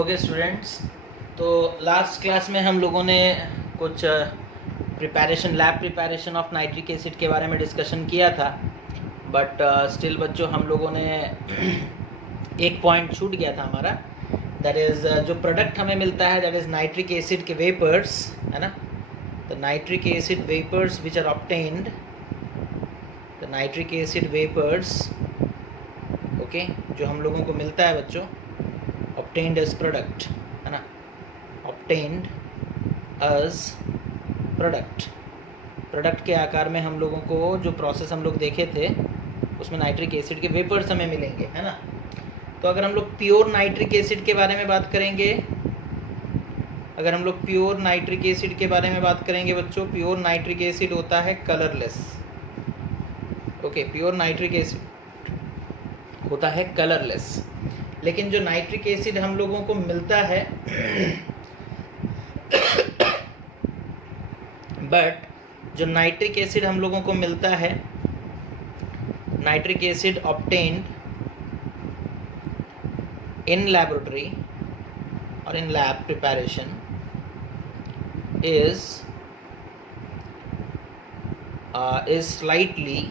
Okay students, तो last class में हम लोगों ने कुछ lab preparation of nitric acid के बारे में डिस्कशन किया था। बट स्टिल बच्चों हम लोगों ने एक पॉइंट छूट गया था हमारा। दैट इज़ जो प्रोडक्ट हमें मिलता है दैट इज़ नाइट्रिक एसिड के वेपर्स, है ना। The nitric acid vapours which are obtained, the nitric acid vapours, okay, जो हम लोगों को मिलता है बच्चों obtained as product, है ना, obtained as प्रोडक्ट के आकार में हम लोगों को जो प्रोसेस हम लोग देखे थे उसमें नाइट्रिक एसिड के वेपर्स हमें मिलेंगे, है ना। तो अगर हम लोग प्योर नाइट्रिक एसिड के बारे में बात करेंगे, बच्चों, प्योर नाइट्रिक एसिड होता है colourless. Okay, pure nitric acid होता है कलरलेस। लेकिन जो नाइट्रिक एसिड हम लोगों को मिलता है nitric acid obtained in laboratory और in lab preparation is slightly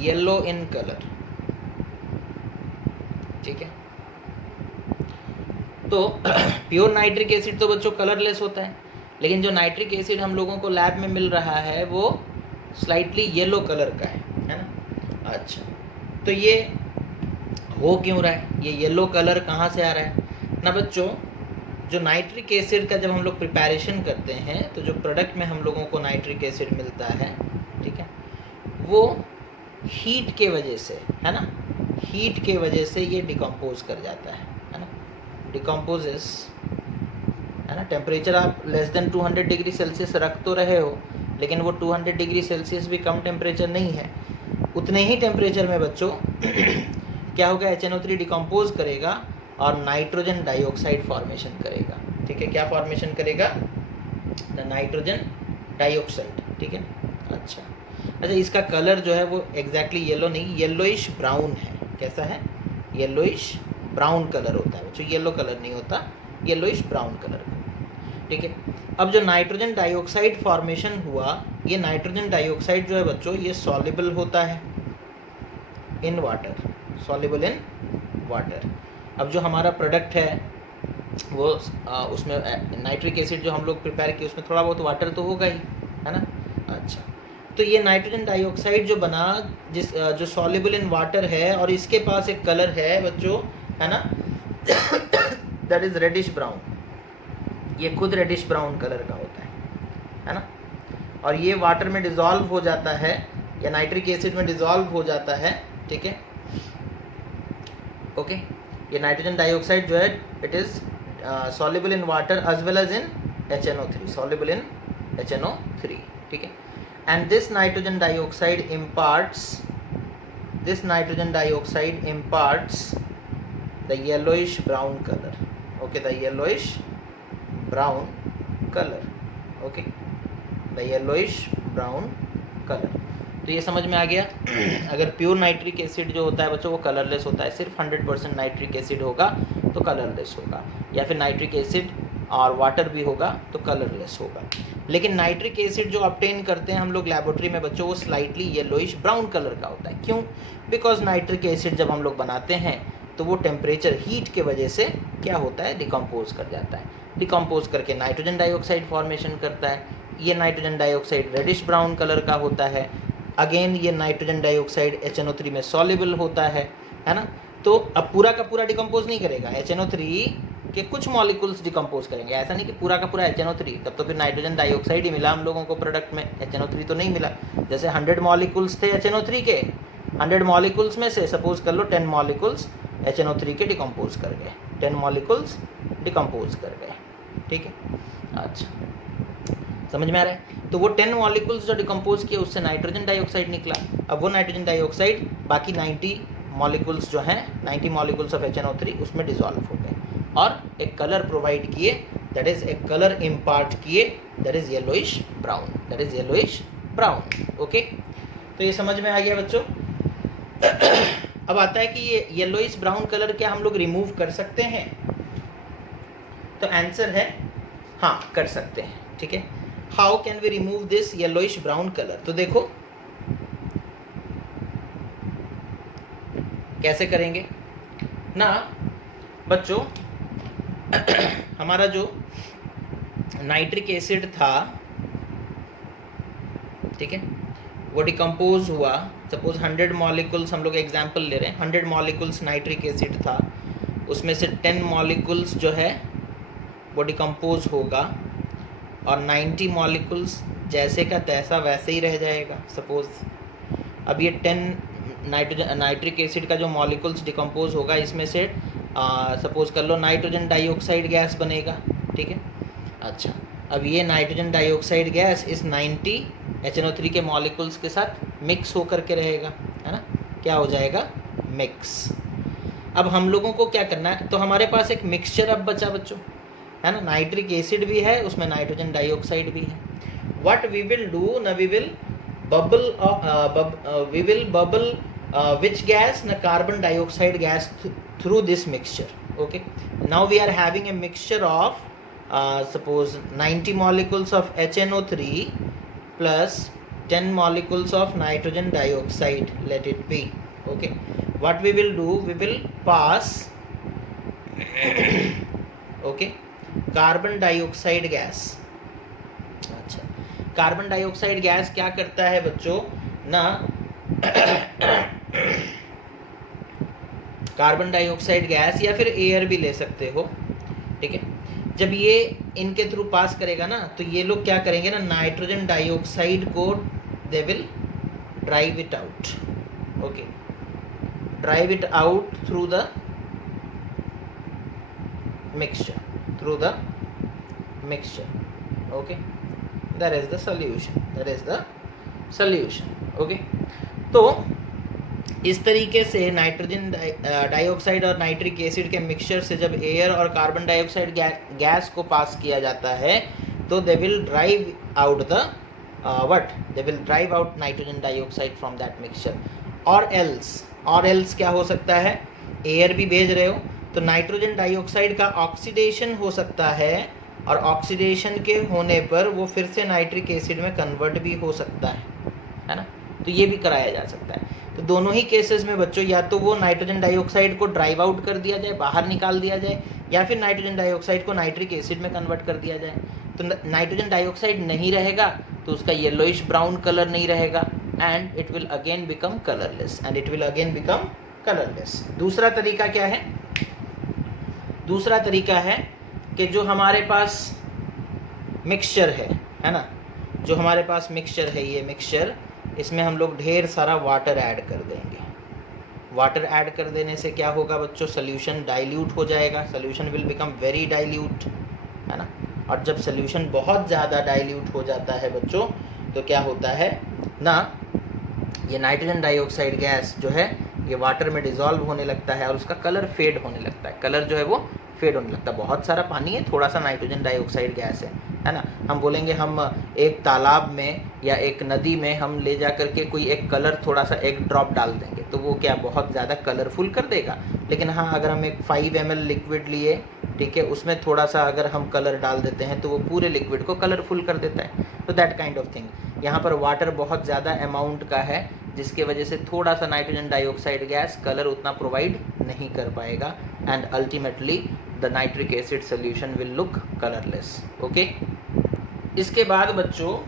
yellow in colour, ठीक है। तो प्योर नाइट्रिक एसिड तो बच्चों कलरलेस होता है, लेकिन जो नाइट्रिक एसिड हम लोगों को लैब में मिल रहा है वो स्लाइटली येलो कलर का है ना। अच्छा, तो ये हो क्यों रहा है, ये येलो कलर कहाँ से आ रहा है ना बच्चों। जो नाइट्रिक एसिड का जब हम लोग प्रिपरेशन करते हैं तो जो प्रोडक्ट में हम लोगों को नाइट्रिक एसिड मिलता है, ठीक है, वो हीट के वजह से, है ना, हीट के वजह से ये डिकम्पोज कर जाता है ना, डिकम्पोजेस, है ना। टेम्परेचर आप लेस देन 200 डिग्री सेल्सियस रख तो रहे हो, लेकिन वो 200 डिग्री सेल्सियस भी कम टेम्परेचर नहीं है। उतने ही टेम्परेचर में बच्चों क्या होगा, HNO3 डिकम्पोज करेगा और नाइट्रोजन डाइऑक्साइड फॉर्मेशन करेगा, ठीक है। क्या फॉर्मेशन करेगा, द नाइट्रोजन डाइऑक्साइड, ठीक है। अच्छा, इसका कलर जो है वो एग्जैक्टली येलो नहीं, येलोइश ब्राउन है। कैसा है, येलोइश ब्राउन कलर होता है बच्चों, येलो कलर नहीं होता, येलोइश ब्राउन कलर, ठीक है। अब जो नाइट्रोजन डाइऑक्साइड फॉर्मेशन हुआ, ये नाइट्रोजन डाइऑक्साइड जो है बच्चों ये सॉल्युबल होता है in water, soluble in water. अब जो हमारा प्रोडक्ट है वो उसमें नाइट्रिक एसिड जो हम लोग प्रिपेयर किए उसमें थोड़ा बहुत वाटर तो होगा ही, है ना। अच्छा, तो ये नाइट्रोजन डाइऑक्साइड जो बना, जो सॉल्युबल इन वाटर है और इसके पास एक कलर है बच्चों, है ना, दैट इज रेडिश ब्राउन। ये खुद रेडिश ब्राउन कलर का होता है ना। और ये वाटर में डिज़ोल्व हो जाता है या नाइट्रिक एसिड में डिज़ोल्व हो जाता है, ठीक है। ओके, ये नाइट्रोजन डाइऑक्साइड जो है it is soluble in water as well as in HNO3, soluble in HNO3, ठीक है। And this nitrogen dioxide imparts the yellowish brown color, okay, the yellowish brown color, okay, the yellowish brown color। तो ये समझ में आ गया। अगर pure nitric acid जो होता है बच्चों वो कलरलेस होता है, सिर्फ 100% नाइट्रिक एसिड होगा तो कलरलेस होगा, या फिर नाइट्रिक एसिड और वाटर भी होगा तो कलरलेस होगा। लेकिन नाइट्रिक एसिड जो ऑब्टेन करते हैं हम लोग लेबोरेटरी में बच्चों वो स्लाइटली येलोइश ब्राउन कलर का होता है। क्यों, बिकॉज नाइट्रिक एसिड जब हम लोग बनाते हैं तो वो टेम्परेचर हीट के वजह से क्या होता है, डिकम्पोज कर जाता है। डिकम्पोज करके नाइट्रोजन डाइऑक्साइड फॉर्मेशन करता है। ये nitrogen dioxide reddish brown colour का होता है। अगेन ये नाइट्रोजन डाइऑक्साइड HNO3 में सॉल्युबल होता है ना। तो अब पूरा का पूरा डिकम्पोज नहीं करेगा, HNO3 के कुछ मॉलिक्यूल्स डिकम्पोज करेंगे, ऐसा नहीं कि पूरा का पूरा HNO3, तब तो फिर नाइट्रोजन डाइऑक्साइड ही मिला हम लोगों को प्रोडक्ट में, HNO3 तो नहीं मिला। जैसे 100 मॉलिक्यूल्स थे HNO3 के, 100 मॉलिक्यूल्स में से सपोज कर लो 10 मॉलिक्यूल्स HNO3 के डिकम्पोज कर गए, 10 मॉलिक्यूल्स डिकम्पोज कर गए, ठीक है। अच्छा, समझ में आ रहा है। तो वो 10 मॉलिक्यूल्स जो डिकम्पोज किए उससे नाइट्रोजन डाइऑक्साइड निकला। अब वो नाइट्रोजन डाइऑक्साइड बाकी 90 मॉलिक्यूल्स जो हैं, 90 मॉलिक्यूल्स ऑफ HNO3 उसमें डिसॉल्व हो गए और एक कलर प्रोवाइड किए, दैट इज एक कलर इम्पार्ट किए, that is yellowish brown, okay. तो ये समझ में आ गया बच्चों। अब आता है कि ये येलोइश ब्राउन कलर क्या हम लोग रिमूव कर सकते हैं? तो आंसर है हाँ, कर सकते हैं। ठीक है, how can we remove this yellowish brown colour? तो देखो कैसे करेंगे ना बच्चों। हमारा जो नाइट्रिक एसिड था, ठीक है, वो डिकम्पोज हुआ। सपोज 100 मॉलिक्यूल्स, हम लोग एग्जाम्पल ले रहे हैं, 100 मॉलिक्यूल्स नाइट्रिक एसिड था, उसमें से 10 मॉलिक्यूल्स जो है वो डिकम्पोज होगा और 90 मॉलिक्यूल्स जैसे का तैसा वैसे ही रह जाएगा। सपोज अब ये 10 नाइट्रिक एसिड का जो मॉलिक्यूल्स डिकम्पोज होगा, इसमें से सपोज कर लो नाइट्रोजन डाइऑक्साइड गैस बनेगा। ठीक है, अच्छा, अब ये नाइट्रोजन डाइऑक्साइड गैस इस 90 HNO3 के मॉलिक्यूल्स के साथ मिक्स होकर के रहेगा, है ना, क्या हो जाएगा? मिक्स। अब हम लोगों को क्या करना है? तो हमारे पास एक मिक्सचर अब बचा बच्चों, है ना, नाइट्रिक एसिड भी है, उसमें नाइट्रोजन डाइऑक्साइड भी है। व्हाट वी विल डू ना, we will bubble which gas? Na carbon dioxide gas through this mixture. Okay, now we are having a mixture of suppose 90 molecules of HNO3 plus 10 molecules of nitrogen dioxide, let it be. Okay, what we will do, we will pass okay, carbon dioxide gas. अच्छा, carbon dioxide gas क्या करता है बच्चों ना, carbon dioxide gas या फिर air भी ले सकते हो। ठीक है, जब ये इनके थ्रू पास करेगा ना, तो ये लोग क्या करेंगे ना, नाइट्रोजन डाइऑक्साइड को they will drive it out. Okay, drive it out through the mixture, through the mixture. Okay, that is the solution, that is the solution. Okay, तो इस तरीके से नाइट्रोजन डाइऑक्साइड और नाइट्रिक एसिड के mixture से जब air और carbon dioxide gas को पास किया जाता है, तो they will drive out the they will drive out nitrogen dioxide from that mixture. और एल्स क्या हो सकता है? एयर भी भेज रहे हो तो नाइट्रोजन डाइऑक्साइड का ऑक्सीडेशन हो सकता है, और ऑक्सीडेशन के होने पर वो फिर से नाइट्रिक एसिड में कन्वर्ट भी हो सकता है ना, तो ये भी कराया जा सकता है। तो दोनों ही केसेस में बच्चों, या तो वो नाइट्रोजन डाइऑक्साइड को ड्राइव आउट कर दिया जाए, बाहर निकाल दिया जाए, या फिर नाइट्रोजन डाइऑक्साइड को नाइट्रिक एसिड में कन्वर्ट कर दिया जाए। तो नाइट्रोजन डाइऑक्साइड नहीं रहेगा तो उसका येलोइश ब्राउन कलर नहीं रहेगा, and it will again become colourless. दूसरा तरीका क्या है? दूसरा तरीका है कि जो हमारे पास मिक्सचर है ना, जो हमारे पास मिक्सचर है, ये मिक्सचर, इसमें हम लोग ढेर सारा वाटर ऐड कर देंगे। वाटर ऐड कर देने से क्या होगा बच्चों? सोल्यूशन डाइल्यूट हो जाएगा, solution will become very dilute, है ना। और जब सोल्यूशन बहुत ज़्यादा डाइल्यूट हो जाता है बच्चों, तो क्या होता है ना, ये नाइट्रोजन डाइऑक्साइड गैस जो है ये वाटर में डिज़ोल्व होने लगता है और उसका कलर फेड होने लगता है, कलर जो है वो फेड होने लगता है। बहुत सारा पानी है, थोड़ा सा नाइट्रोजन डाइऑक्साइड गैस है ना। हम बोलेंगे हम एक तालाब में या एक नदी में हम ले जा करके कोई एक कलर, थोड़ा सा एक ड्रॉप डाल देंगे तो वो क्या बहुत ज़्यादा कलरफुल कर देगा। लेकिन हाँ, अगर हम एक 5 ml लिक्विड लिए, ठीक है, उसमें थोड़ा सा अगर हम कलर डाल देते हैं तो वो पूरे लिक्विड को कलरफुल कर देता है। तो दैट काइंड ऑफ थिंग। यहाँ पर वाटर बहुत ज़्यादा अमाउंट का है, जिसके वजह से थोड़ा सा नाइट्रोजन डाइऑक्साइड गैस कलर उतना प्रोवाइड नहीं कर पाएगा, and ultimately the nitric acid solution will look colourless. Okay, इसके बाद बच्चों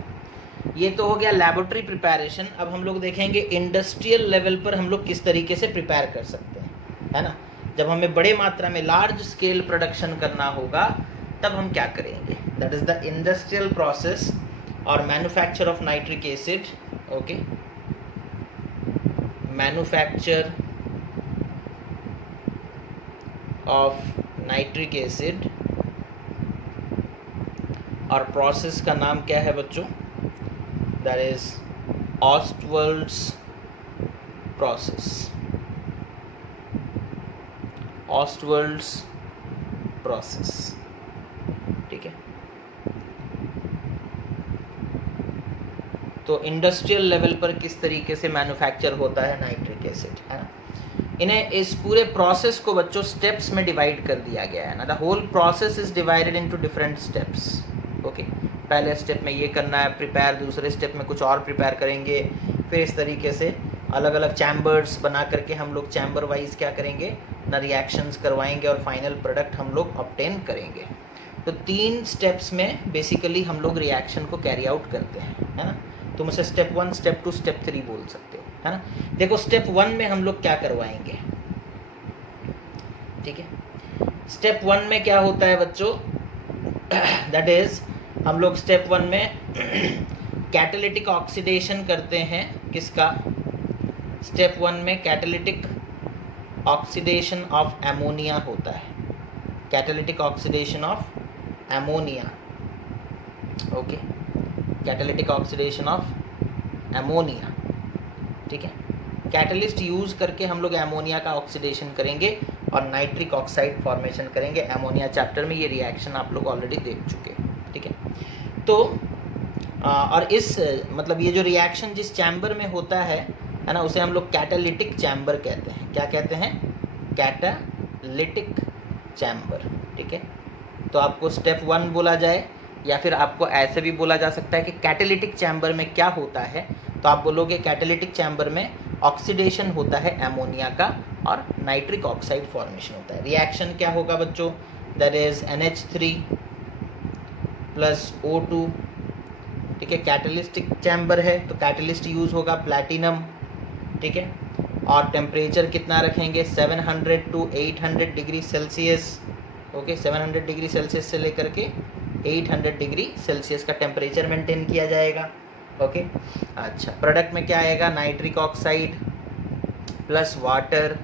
ये तो हो गया लैबोरेटरी प्रिपैरेशन। अब हम लोग देखेंगे इंडस्ट्रियल लेवल पर हम लोग किस तरीके से प्रिपेयर कर सकते हैं, है ना। जब हमें बड़े मात्रा में लार्ज स्केल प्रोडक्शन करना होगा तब हम क्या करेंगे? That is the industrial process और manufacture of nitric acid. Okay, manufacture of nitric acid, और प्रोसेस का नाम क्या है बच्चों? That is Ostwald's process. Ostwald's process, ठीक है। तो इंडस्ट्रियल लेवल पर किस तरीके से मैन्युफैक्चर होता है नाइट्रिक एसिड, है ना। इन्हें इस पूरे प्रोसेस को बच्चों स्टेप्स में डिवाइड कर दिया गया है ना। The whole process is divided into different steps. Okay, पहले स्टेप में ये करना है प्रिपेयर, दूसरे स्टेप में कुछ और प्रिपेयर करेंगे, फिर इस तरीके से अलग अलग चैम्बर्स बना करके हम लोग चैम्बर वाइज क्या करेंगे ना, रिएक्शंस करवाएंगे और फाइनल प्रोडक्ट हम लोग ऑब्टेन करेंगे। तो 3 स्टेप्स में बेसिकली हम लोग रिएक्शन को कैरी आउट करते हैं, है ना। तुम उसे स्टेप 1, स्टेप 2, स्टेप 3 बोल सकते हो, है ना। देखो स्टेप 1 में हम लोग क्या करवाएंगे, ठीक है। स्टेप 1 में क्या होता है बच्चों, दैट इज हम लोग स्टेप 1 में कैटालिटिक ऑक्सीडेशन करते हैं। किसका? स्टेप 1 में कैटालिटिक ऑक्सीडेशन ऑफ एमोनिया होता है, catalytic oxidation of ammonia. Okay, catalytic oxidation of ammonia, ठीक है। कैटलिस्ट यूज़ करके हम लोग एमोनिया का ऑक्सीडेशन करेंगे और नाइट्रिक ऑक्साइड फॉर्मेशन करेंगे। एमोनिया चैप्टर में ये रिएक्शन आप लोग ऑलरेडी देख चुके हैं, ठीक है। तो और इस मतलब ये जो रिएक्शन जिस चैम्बर में होता है ना, उसे हम लोग कैटालिटिक चैम्बर कहते हैं। क्या कहते हैं? कैटालिटिक चैम्बर, ठीक है। तो आपको स्टेप 1 बोला जाए या फिर आपको ऐसे भी बोला जा सकता है कि कैटालिटिक चैम्बर में क्या होता है, तो आप बोलोगे कैटालिटिक चैम्बर में ऑक्सीडेशन होता है एमोनिया का और नाइट्रिक ऑक्साइड फॉर्मेशन होता है। रिएक्शन क्या होगा बच्चों? That is NH3 plus O2, ठीक है। कैटलिस्टिक चैम्बर है तो कैटलिस्ट यूज़ होगा प्लैटिनम, ठीक है। और टेम्परेचर कितना रखेंगे? 700 to 800 degree Celsius. Okay, 700 degree Celsius से लेकर के 800 डिग्री सेल्सियस का टेम्परेचर मेंटेन किया जाएगा। ओके, अच्छा। प्रोडक्ट में क्या आएगा? Nitric oxide plus water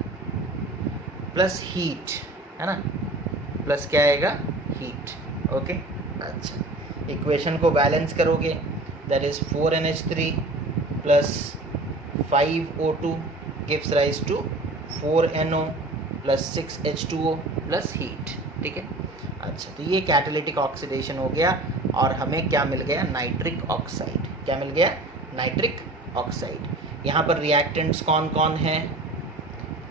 plus heat, है ना। प्लस क्या आएगा? हीट। ओके, अच्छा। इक्वेशन को बैलेंस करोगे, that is 4NH3 plus 5O2 gives rise to 4NO plus 6H2O plus heat, ठीक है। अच्छा, तो ये कैटालिटिक ऑक्सीडेशन हो गया और हमें क्या मिल गया? Nitric oxide. क्या मिल गया? Nitric oxide. यहाँ पर रिएक्टेंट्स कौन कौन हैं?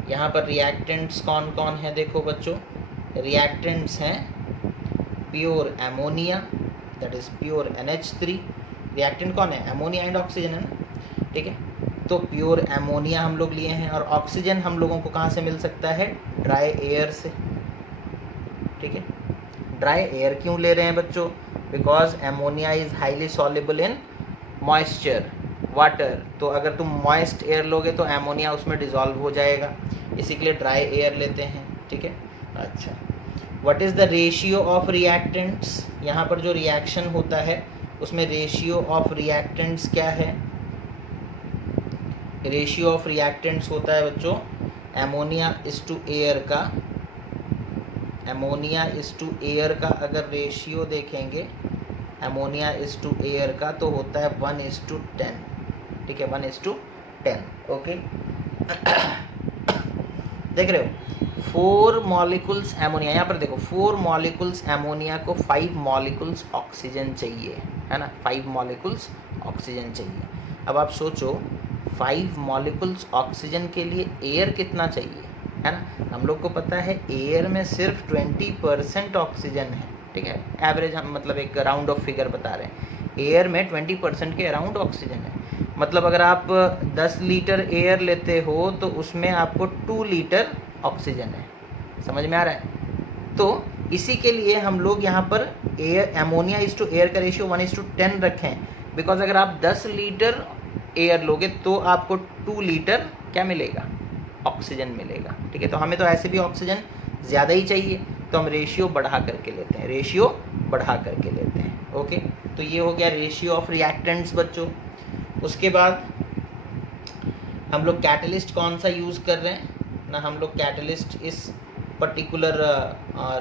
यहाँ पर रिएक्टेंट्स कौन कौन हैं? देखो बच्चों, रिएक्टेंट्स हैं pure ammonia, that is pure NH3। Reactant कौन है? एमोनिया एंड ऑक्सीजन, है ना, ठीक है। तो प्योर एमोनिया हम लोग लिए हैं और ऑक्सीजन हम लोगों को कहाँ से मिल सकता है? ड्राई एयर से, ठीक है। ड्राई एयर क्यों ले रहे हैं बच्चों? Because ammonia is highly soluble in moisture, water. तो अगर तुम मॉइस्ट एयर लोगे तो एमोनिया उसमें डिजॉल्व हो जाएगा, इसी के लिए ड्राई एयर लेते हैं, ठीक है। अच्छा, what is the ratio of reactants? यहाँ पर जो रिएक्शन होता है उसमें रेशियो ऑफ रिएक्टेंट्स क्या है? रेशियो ऑफ रिएक्टेंट्स होता है बच्चों एमोनिया इज टू एयर का, एमोनिया इज टू एयर का अगर रेशियो देखेंगे एमोनिया इज टू एयर का तो होता है 1:10, ठीक है, 1:10। ओके, देख रहे हो 4 मॉलिक्यूल्स एमोनिया। यहाँ पर देखो 4 मॉलिक्यूल्स एमोनिया को 5 मॉलिक्यूल्स ऑक्सीजन चाहिए, है ना, 5 मॉलिक्यूल्स ऑक्सीजन चाहिए। अब आप सोचो 5 मॉलिक्यूल्स ऑक्सीजन के लिए एयर कितना चाहिए, है ना। हम लोग को पता है एयर में सिर्फ 20% ऑक्सीजन है, ठीक है। एवरेज हम मतलब एक राउंड ऑफ फिगर बता रहे हैं, एयर में 20% के अराउंड ऑक्सीजन है। मतलब अगर आप 10 लीटर एयर लेते हो तो उसमें आपको 2 लीटर ऑक्सीजन है। समझ में आ रहा है? तो इसी के लिए हम लोग यहाँ पर air ammonia is to air का रेशियो 1:10 रखें, बिकॉज अगर आप 10 लीटर एयर लोगे तो आपको 2 लीटर क्या मिलेगा? ऑक्सीजन मिलेगा, ठीक है। तो हमें तो ऐसे भी ऑक्सीजन ज़्यादा ही चाहिए तो हम रेशियो बढ़ा करके लेते हैं, रेशियो बढ़ा करके लेते हैं। ओके, तो ये हो गया रेशियो ऑफ रिएक्टेंट्स बच्चों। उसके बाद हम लोग कैटलिस्ट कौन सा यूज़ कर रहे हैं ना, हम लोग कैटलिस्ट इस पर्टिकुलर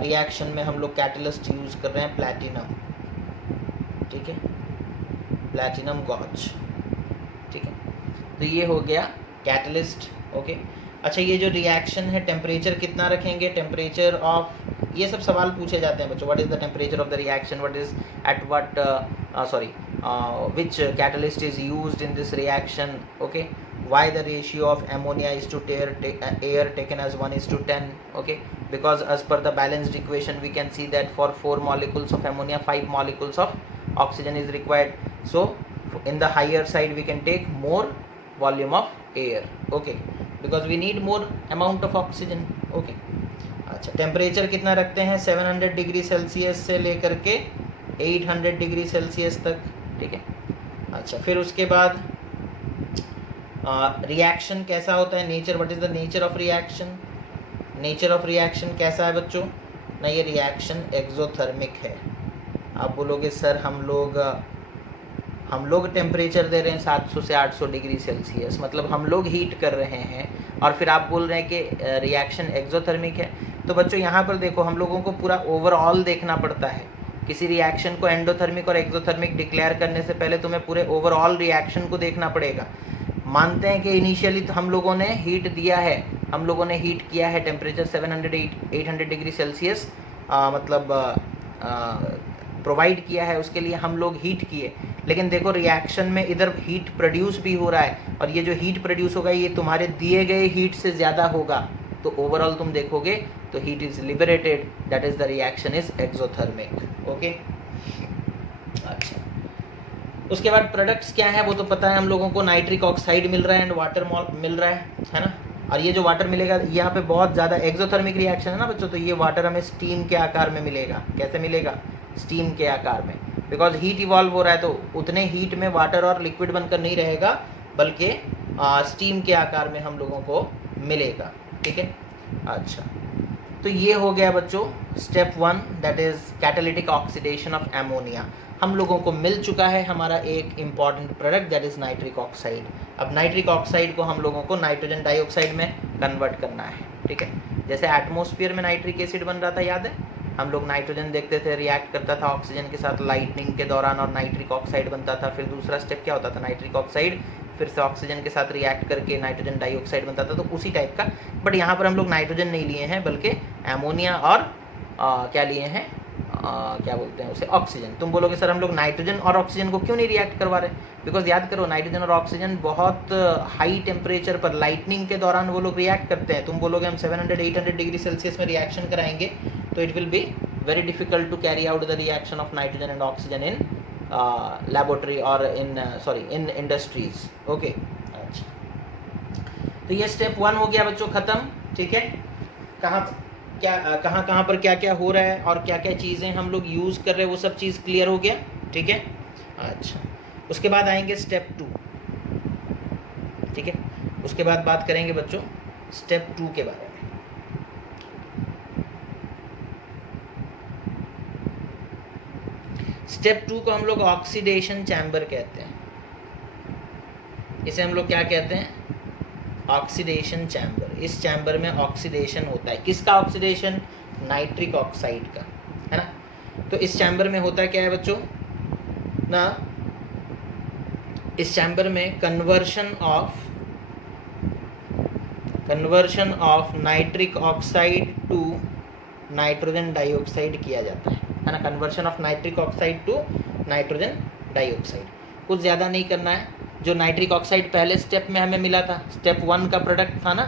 रिएक्शन में हम लोग कैटलिस्ट यूज़ कर रहे हैं प्लैटिनम, ठीक है, प्लैटिनम गॉज, ठीक है। तो ये हो गया कैटलिस्ट। ओके, अच्छा, ये जो रिएक्शन है टेम्परेचर कितना रखेंगे? टेम्परेचर ऑफ, ये सब सवाल पूछे जाते हैं बच्चों, what is the temperature of the reaction, what is at what which catalyst is used in this reaction, okay, why the ratio of ammonia is to air taken as 1:10. Okay, because as per the balanced equation we can see that for 4 molecules of ammonia 5 molecules of oxygen is required. So in the higher side we can take more volume of air. Okay, because we need more amount of oxygen. Okay, अच्छा temperature कितना रखते हैं 700 degree Celsius से लेकर के 800 degree Celsius तक. ठीक है. अच्छा फिर उसके बाद रिएक्शन कैसा होता है, nature, what is the nature of reaction. Nature of reaction कैसा है बच्चों ना, ये रिएक्शन एक्सोथर्मिक है. आप बोलोगे सर हम लोग टेम्परेचर दे रहे हैं 700 से 800 डिग्री सेल्सियस, मतलब हम लोग हीट कर रहे हैं और फिर आप बोल रहे हैं कि रिएक्शन एक्सोथर्मिक है. तो बच्चों यहाँ पर देखो हम लोगों को पूरा ओवरऑल देखना पड़ता है. किसी रिएक्शन को एंडोथर्मिक और एक्सोथर्मिक डिक्लेयर करने से पहले तुम्हें पूरे ओवरऑल रिएक्शन को देखना पड़ेगा. मानते हैं कि इनिशियली तो हम लोगों ने हीट दिया है, हम लोगों ने हीट किया है टेम्परेचर 700-800 डिग्री सेल्सियस मतलब प्रोवाइड किया है, उसके लिए हम लोग हीट किए. लेकिन देखो रिएक्शन में इधर हीट प्रोड्यूस भी हो रहा है और ये जो हीट प्रोड्यूस होगा ये तुम्हारे दिए गए हीट से ज़्यादा होगा. तो ओवरऑल तुम देखोगे तो heat is liberated, that is the reaction is exothermic. Okay. अच्छा उसके बाद प्रोडक्ट्स क्या है वो तो पता है हम लोगों को. नाइट्रिक ऑक्साइड मिल रहा है एंड वाटर मिल रहा है ना. और ये जो वाटर मिलेगा यहाँ पे बहुत ज़्यादा एक्सोथर्मिक रिएक्शन है ना बच्चों, तो ये वाटर हमें स्टीम के आकार में मिलेगा. कैसे मिलेगा, स्टीम के आकार में, बिकॉज हीट इवॉल्व हो रहा है. तो उतने हीट में वाटर और लिक्विड बनकर नहीं रहेगा बल्कि स्टीम के आकार में हम लोगों को मिलेगा. ठीक है. अच्छा तो ये हो गया बच्चों step 1, that is catalytic oxidation of ammonia. हम लोगों को मिल चुका है हमारा एक important product that is nitric oxide. अब नाइट्रिक ऑक्साइड को हम लोगों को नाइट्रोजन डाइऑक्साइड में कन्वर्ट करना है. ठीक है. जैसे एटमॉस्फेयर में नाइट्रिक एसिड बन रहा था, याद है, हम लोग नाइट्रोजन देखते थे रिएक्ट करता था ऑक्सीजन के साथ लाइटनिंग के दौरान और नाइट्रिक ऑक्साइड बनता था. फिर दूसरा स्टेप क्या होता था, नाइट्रिक ऑक्साइड फिर से ऑक्सीजन के साथ रिएक्ट करके नाइट्रोजन डाइऑक्साइड बनता था. तो उसी टाइप का, बट यहाँ पर हम लोग नाइट्रोजन नहीं लिए हैं बल्कि एमोनिया और क्या लिए हैं, क्या बोलते हैं उसे, ऑक्सीजन. तुम बोलोगे सर हम लोग नाइट्रोजन और ऑक्सीजन को क्यों नहीं रिएक्ट करवा रहे, बिकॉज याद करो नाइट्रोजन और ऑक्सीजन बहुत हाई टेम्परेचर पर लाइटनिंग के दौरान वो लोग रिएक्ट करते हैं. तुम बोलोगे हम 700-800 डिग्री सेल्सियस में रिएक्शन कराएंगे तो it will be very difficult to carry out the reaction of nitrogen and oxygen in laboratory और इन इंडस्ट्रीज. ओके. अच्छा तो ये स्टेप 1 हो गया बच्चों ख़त्म. ठीक है. कहाँ पर क्या क्या हो रहा है और क्या क्या चीज़ें हम लोग यूज़ कर रहे हैं वो सब चीज़ क्लियर हो गया. ठीक है. अच्छा उसके बाद आएंगे स्टेप 2. ठीक है. उसके बाद बात करेंगे बच्चों स्टेप 2 के बारे में. स्टेप 2 को हम लोग ऑक्सीडेशन चैम्बर कहते हैं. इसे हम लोग क्या कहते हैं, ऑक्सीडेशन चैम्बर. इस चैम्बर में ऑक्सीडेशन होता है. किसका ऑक्सीडेशन, नाइट्रिक ऑक्साइड का, है ना. तो इस चैम्बर में होता क्या है बच्चों ना, इस चैम्बर में conversion of nitric oxide to nitrogen dioxide किया जाता है ना. Conversion of nitric oxide to nitrogen dioxide. कुछ ज़्यादा नहीं करना है. जो नाइट्रिक ऑक्साइड पहले स्टेप में हमें मिला था, स्टेप 1 का प्रोडक्ट था ना,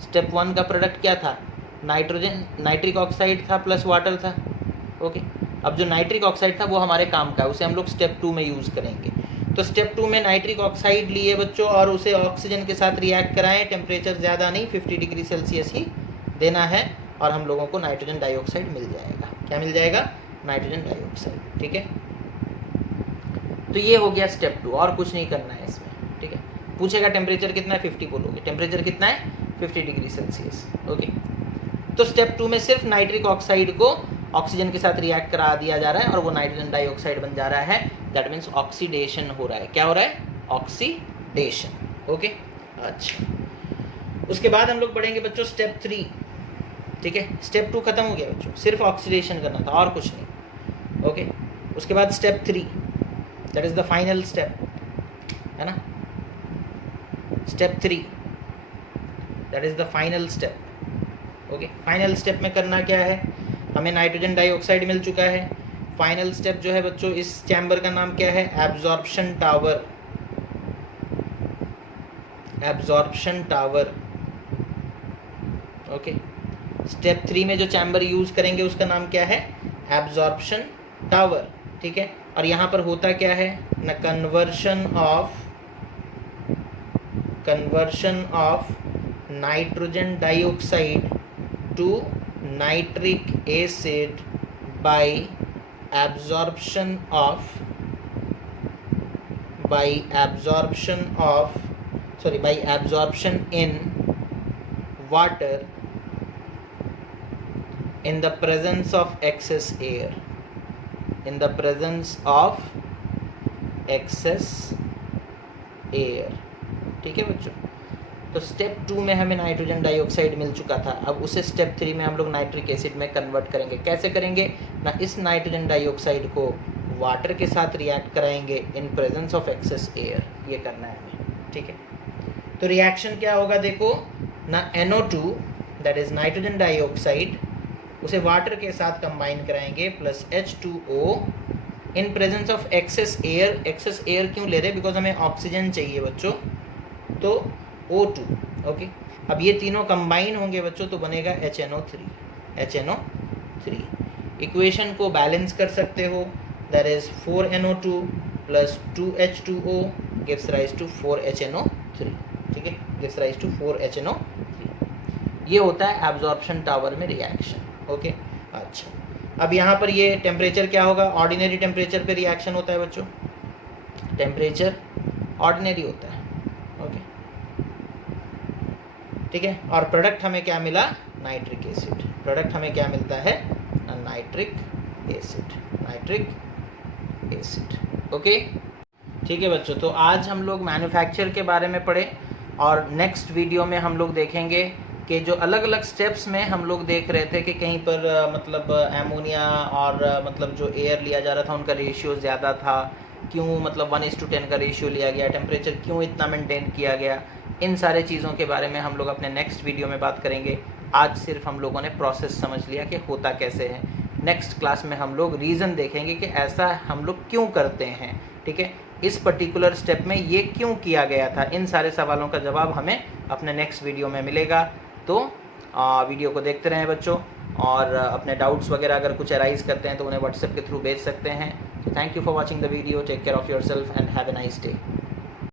स्टेप 1 का प्रोडक्ट क्या था, नाइट्रिक ऑक्साइड था प्लस वाटर था. ओके. अब जो नाइट्रिक ऑक्साइड था वो हमारे काम का है, उसे हम लोग स्टेप 2 में यूज़ करेंगे. तो स्टेप 2 में नाइट्रिक ऑक्साइड लिए बच्चों और उसे ऑक्सीजन के साथ रिएक्ट कराएं. टेम्परेचर ज़्यादा नहीं, 50 डिग्री सेल्सियस ही देना है और हम लोगों को नाइट्रोजन डाइऑक्साइड मिल जाएगा. क्या मिल जाएगा, नाइट्रोजन डाइऑक्साइड. ठीक है. तो ये हो गया स्टेप 2, और कुछ नहीं करना है इसमें. ठीक है. पूछेगा टेम्परेचर कितना है, 50 बोलोगे. टेम्परेचर कितना है, 50 डिग्री सेल्सियस. ओके. तो स्टेप 2 में सिर्फ नाइट्रिक ऑक्साइड को ऑक्सीजन के साथ रिएक्ट करा दिया जा रहा है और वो नाइट्रोजन डाइऑक्साइड बन जा रहा है. दैट मीन्स ऑक्सीडेशन हो रहा है. क्या हो रहा है, ऑक्सीडेशन. ओके. अच्छा उसके बाद हम लोग पढ़ेंगे बच्चों स्टेप 3. ठीक है. स्टेप 2 खत्म हो गया बच्चों, सिर्फ ऑक्सीडेशन करना था और कुछ नहीं. ओके. उसके बाद step 3, that is the final step, है ना. Step 3 that is the final step. Okay. Final step में करना क्या है, हमें नाइट्रोजन डाइऑक्साइड मिल चुका है. फाइनल स्टेप जो है बच्चों, इस चैम्बर का नाम क्या है, absorption tower. Absorption tower. Okay, step 3 में जो चैम्बर यूज करेंगे उसका नाम क्या है? Absorption tower. ठीक है, और यहाँ पर होता क्या है ना, conversion of nitrogen dioxide to nitric acid by absorption in water in the presence of excess air, ठीक है बच्चों। तो स्टेप 2 में हमें नाइट्रोजन डाइऑक्साइड मिल चुका था, अब उसे स्टेप 3 में हम लोग नाइट्रिक एसिड में कन्वर्ट करेंगे। कैसे करेंगे ना, इस नाइट्रोजन डाइऑक्साइड को वाटर के साथ रिएक्ट कराएंगे in presence of excess air, ये करना है हमें। ठीक है, तो रिएक्शन क्या होगा देखो ना, NO2 that is nitrogen dioxide, उसे वाटर के साथ कंबाइन कराएंगे plus H2O in presence of excess air. Excess air क्यों ले रहे? बिकॉज हमें ऑक्सीजन चाहिए बच्चों, तो O2। ओके, अब ये तीनों कंबाइन होंगे बच्चों तो बनेगा HNO3। इक्वेशन को बैलेंस कर सकते हो, that is 4NO2 plus 2H2O gives rise to 4HNO3। ठीक है, गिव्स राइज टू 4HNO3। ये होता है एब्जॉर्प्शन टावर में रिएक्शन। ओके, अच्छा, अब यहाँ पर ये टेम्परेचर क्या होगा? ऑर्डिनरी टेम्परेचर पे रिएक्शन होता है बच्चों, टेम्परेचर ऑर्डिनरी होता है। ओके, ठीक है, और प्रोडक्ट हमें क्या मिला? Nitric acid. प्रोडक्ट हमें क्या मिलता है? Nitric acid. ओके, ठीक है बच्चों, तो आज हम लोग मैन्युफैक्चर के बारे में पढ़े और नेक्स्ट वीडियो में हम लोग देखेंगे कि जो अलग अलग स्टेप्स में हम लोग देख रहे थे कि कहीं पर मतलब एमोनिया और मतलब जो एयर लिया जा रहा था उनका रेशियो ज़्यादा था, क्यों मतलब 1:10 का रेशियो लिया गया, टेम्परेचर क्यों इतना मेंटेन किया गया, इन सारे चीज़ों के बारे में हम लोग अपने नेक्स्ट वीडियो में बात करेंगे। आज सिर्फ हम लोगों ने प्रोसेस समझ लिया कि होता कैसे है। नेक्स्ट क्लास में हम लोग रीज़न देखेंगे कि ऐसा हम लोग क्यों करते हैं। ठीक है, इस पर्टिकुलर स्टेप में ये क्यों किया गया था, इन सारे सवालों का जवाब हमें अपने नेक्स्ट वीडियो में मिलेगा। तो वीडियो को देखते रहें बच्चों, और अपने डाउट्स वगैरह अगर कुछ अराइज करते हैं तो उन्हें व्हाट्सएप के थ्रू भेज सकते हैं। तो thank you for watching the video, take care of yourself and have a nice day.